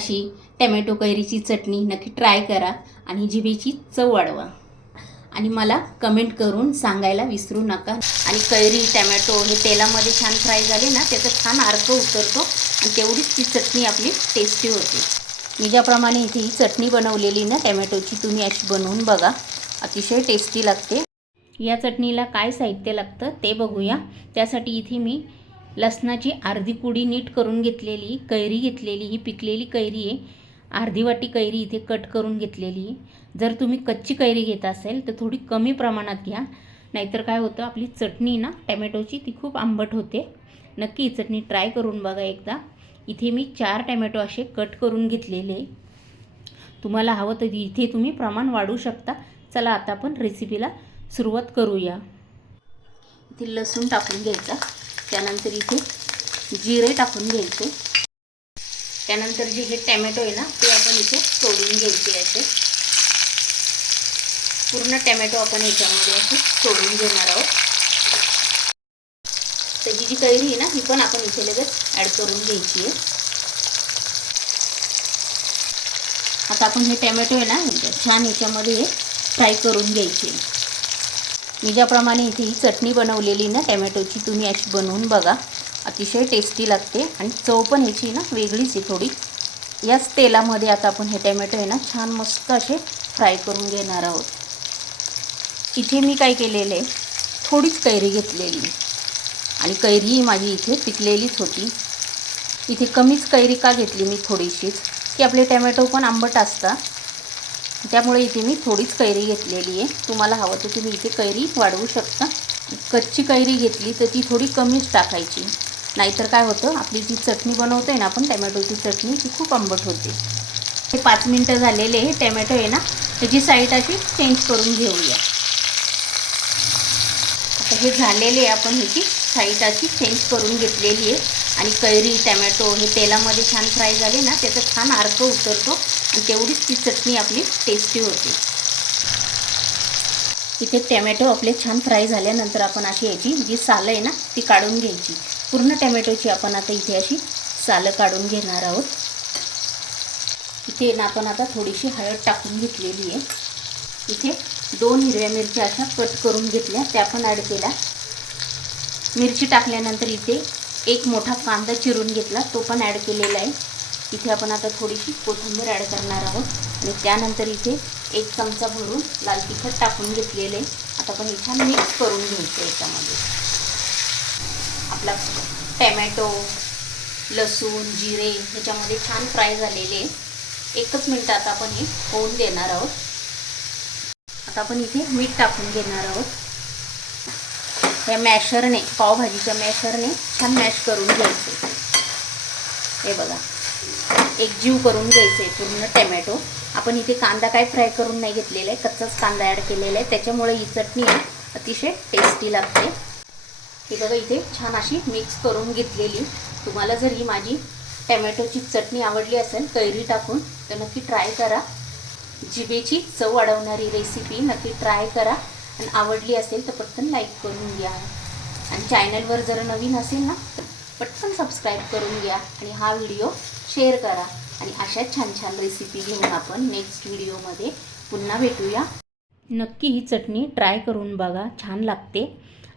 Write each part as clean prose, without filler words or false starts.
अशी टमॅटो कैरीची चटणी नक्की ट्राय करा आणि जिभेची चव वाढवा आणि मला कमेंट करून सांगायला विसरू नका। आणि कैरी टमॅटो हे तेलामध्ये छान फ्राय झाले ना, त्याचा छान अर्क उतरतो आणि तेवढीच ती चटणी आपली टेस्टी होते। मी ज्याप्रमाणे इथे ही चटणी बनवलेली ना टमॅटोची, तुम्ही अशी बनवून बघा, अतिशय टेस्टी लागते। या चटणीला काय साहित्य लागतं ते बघूया। त्यासाठी इथे मी लसणाची अर्धी कुडी नीट करून घेतलेली, कैरी घेतलेली, ही पिकलेली कैरी आहे, अर्धी वाटी कैरी इथे कट करून घेतलेली। जर तुम्ही कच्ची कैरी घेत असेल तर थोडी कमी प्रमाणात घ्या, नाहीतर काय होतं आपली चटणी ना टमॅटोची ती खूप आंबट होते। नक्की ही चटणी ट्राय करून बघा एकदा। इथे मी 4 टमॅटो असे कट करून घेतलेले, तुम्हाला हवं तर इथे तुम्ही प्रमाण वाढवू शकता। चला आता आपण रेसिपीला सुरुवात करूया। इथे लसूण टाकून घ्यायचा, त्यानंतर इथे जिरे टाकून घ्यायचे, त्यानंतर जे हे टमॅटो आहे ना ते आपण इथे सोडून घ्यायचे। असे पूर्ण टमॅटो आपण याच्यामध्ये असे सोडून घेणार आहोत। तर ही जी कैरी आहे ना ही पण आपण इथे लगेच ॲड करून घ्यायची आहे। आता आपण हे टमॅटो आहे ना छान याच्यामध्ये फ्राय करून घ्यायचे। मी ज्याप्रमाणे इथे ही चटणी बनवलेली ना टमॅटोची, तुम्ही अशी बनवून बघा, अतिशय टेस्टी लागते आणि चव पण ह्याची ना वेगळीच आहे थोडी। याच तेलामध्ये आता आपण हे टमॅटो आहे ना छान मस्त असे फ्राय करून घेणार आहोत। इथे मी काय केलेलं आहे, थोडीच कैरी घेतलेली आणि कैरी माझी इथे पिकलेलीच होती। इथे कमीच कैरी का घेतली मी थोडीशीच, की आपले टमॅटो पण आंबट असतात, त्यामुळे इथे मी थोडीच कैरी घेतलेली आहे। तुम्हाला हवं तर तुम्ही इथे कैरी वाढवू शकता। कच्ची कैरी घेतली तर ती थोडी कमीच टाकायची, नाहीतर काय होतं आपली जी चटणी बनवतोय ना आपण टमॅटोची चटणी ती खूप आंबट होते। हे 5 मिनटं झालेले हे टमॅटो आहे ना त्याची साईड अशी चेंज करून घेऊया। आता हे झालेले आपण ह्याची साईड अशी चेंज करून घेतलेली आहे आणि कैरी टमॅटो हे तेलामध्ये छान फ्राय झाले ना, त्याचा छान अर्क उतरतो आणि तेवढीच ती चटणी आपली टेस्टी होते। इथे टमॅटो आपले छान फ्राय झाल्यानंतर आपण अशी याची जी सालं आहे ना ती काढून घ्यायची। पूर्ण टमॅटोची आपण आता इथे अशी सालं काढून घेणार आहोत। इथे ना आपण आता थोडीशी हळद टाकून घेतलेली आहे। इथे 2 हिरव्या मिरच्या अशा कट करून घेतल्या, त्या पण ॲड केल्या। मिरची टाकल्यानंतर इथे 1 मोठा कांदा चिरून घेतला, तो पण ॲड केलेला आहे। इथे आपण आता थोडीशी कोथिंबीर ॲड करणार आहोत आणि त्यानंतर इथे 1 चमचा भरून लाल तिखट टाकून घेतलेले। आता आपण हे छान मिक्स करून घ्यायचं। याच्यामध्ये आपला टमॅटो, लसूण, जिरे ह्याच्यामध्ये छान फ्राय झालेले। 1च मिनिट आता आपण हे होऊन देणार आहोत। आता आपण इथे मीठ टाकून घेणार आहोत। या मॅशरने, पावभाजीच्या मॅशरने छान मॅश करून घ्यायचे। हे बघा, एकजीव करून घ्यायचे पूर्ण टमॅटो। आपण इथे कांदा काय फ्राय करून नाही घेतलेला आहे, कच्चाच कांदा ॲड केलेला आहे, त्याच्यामुळे ही चटणी अतिशय टेस्टी लागते। हे बघा इथे छान अशी मिक्स करून घेतलेली। तुम्हाला जर ही माझी टमॅटोची चटणी आवडली असेल कैरी टाकून तर नक्की ट्राय करा। जिभेची चव वाढवणारी रेसिपी नक्की ट्राय करा आणि आवडली असेल तर पटकन लाईक करून घ्या आणि चॅनलवर जर नवीन असेल ना तर पटकन सबस्क्राईब करून घ्या आणि हा व्हिडिओ शेअर करा। आणि अशा छान छान रेसिपी घेऊन आपण नेक्स्ट व्हिडिओमध्ये पुन्हा भेटूया। नक्की ही चटणी ट्राय करून बघा, छान लागते।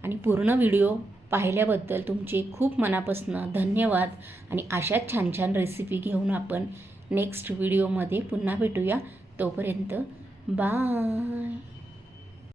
आणि पूर्ण व्हिडिओ पाहिल्याबद्दल तुमचे खूप मनापासून धन्यवाद। आणि अशाच छान छान रेसिपी घेऊन आपण नेक्स्ट व्हिडिओमध्ये पुन्हा भेटूया। तोपर्यंत बाय।